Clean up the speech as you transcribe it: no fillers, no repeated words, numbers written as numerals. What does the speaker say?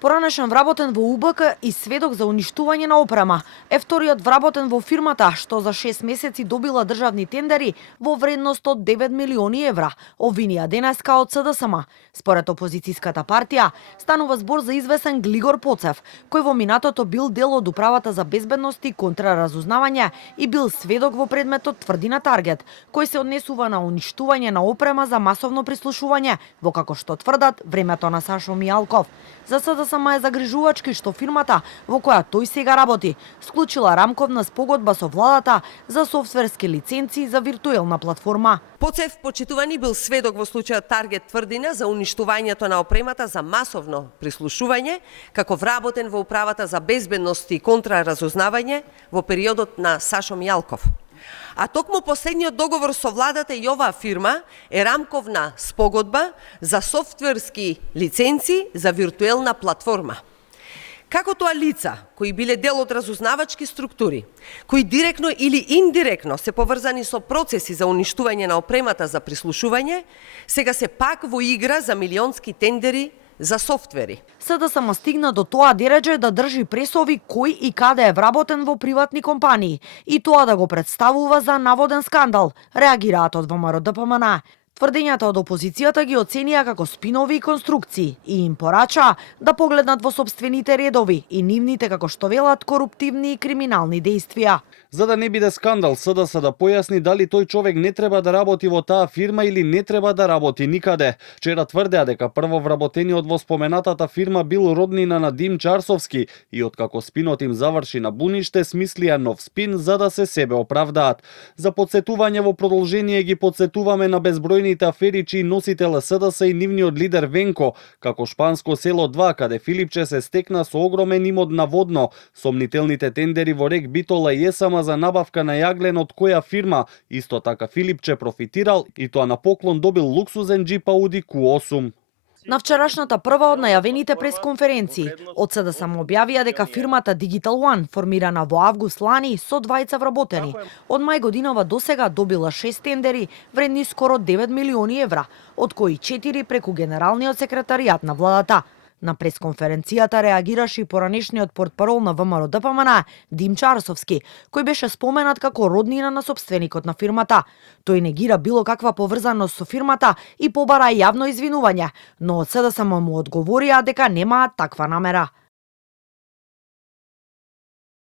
Поранешен вработен во УБК и сведок за уништување на опрема, е вториот вработен во фирмата што за 6 месеци добила државни тендери во вредност од 9 милиони евра, обвинија денеска од СДСМ. Според опозицијската партија, станува збор за известен Глигор Поцев, кој во минатото бил дел од управата за безбедност и контраразузнавање и бил сведок во предметот Тврдина Таргет, кој се однесува на уништување на опрема за масовно прислушување во, како што тврдат, времето на Сашо Мијалков. За СДСМ е загрижувачки што фирмата во која тој сега работи склучила рамковна спогодба со владата за софтверски лиценци за виртуелна платформа. Поцев, почитувани, бил сведок во случајот Таргет Тврдина за уништувањето на опремата за масовно прислушување, како вработен во управата за безбедност и контраразузнавање во периодот на Сашо Мијалков. А токму последниот договор со владата и оваа фирма е рамковна спогодба за софтверски лиценци за виртуелна платформа. Како тоа лица, кои биле дел од разузнавачки структури, кои директно или индиректно се поврзани со процеси за уништување на опремата за прислушување, сега се пак во игра за милионски тендери за софтвери. СДСМ стигна до тоа дередже да држи пресови кој и каде е вработен во приватни компании и тоа да го представува за наводен скандал, реагираат од ВМРО-ДПМН. Тврдењата од опозицијата ги оценија како спинови и конструкции и им порачаа да погледнат во сопствените редови и нивните, како што велат, коруптивни и криминални дејствија. За да не биде скандал, СДС да појасни дали тој човек не треба да работи во таа фирма или не треба да работи никаде. Вчера тврдеа дека прво вработениот во споменатата фирма бил роднина на Дим Чарсовски и откако спинот им заврши на буниште, смислија нов спин за да се себе оправдаат. За подсетување во продолжение ги подсетуваме на безбројните афери чии носител е СДС и нивниот лидер Венко, како Шпанско село 2, каде Филипче се стекна со огромен имот наводно, сомнителните тендери во Рек Битола и Есама за набавка на јаглен од која фирма, исто така Филипче профитирал и тоа на поклон добил луксузен джип Ауди Q8. На вчерашната прва од најавените пресконференции, од СДСМ објавија дека фирмата Digital One, формирана во август лани со 20 вработени, од мај годинава досега добила 6 тендери вредни скоро 9 милиони евра, од кои 4 преку Генералниот секретаријат на владата. На пресконференцијата реагираше и поранешниот портпарол на ВМРО-ДПМН Дим Чарсовски, кој беше споменат како роднина на сопственикот на фирмата. Тој негира било каква поврзаност со фирмата и побара јавно извинување, но од СДСМ му одговорија дека немаат таква намера.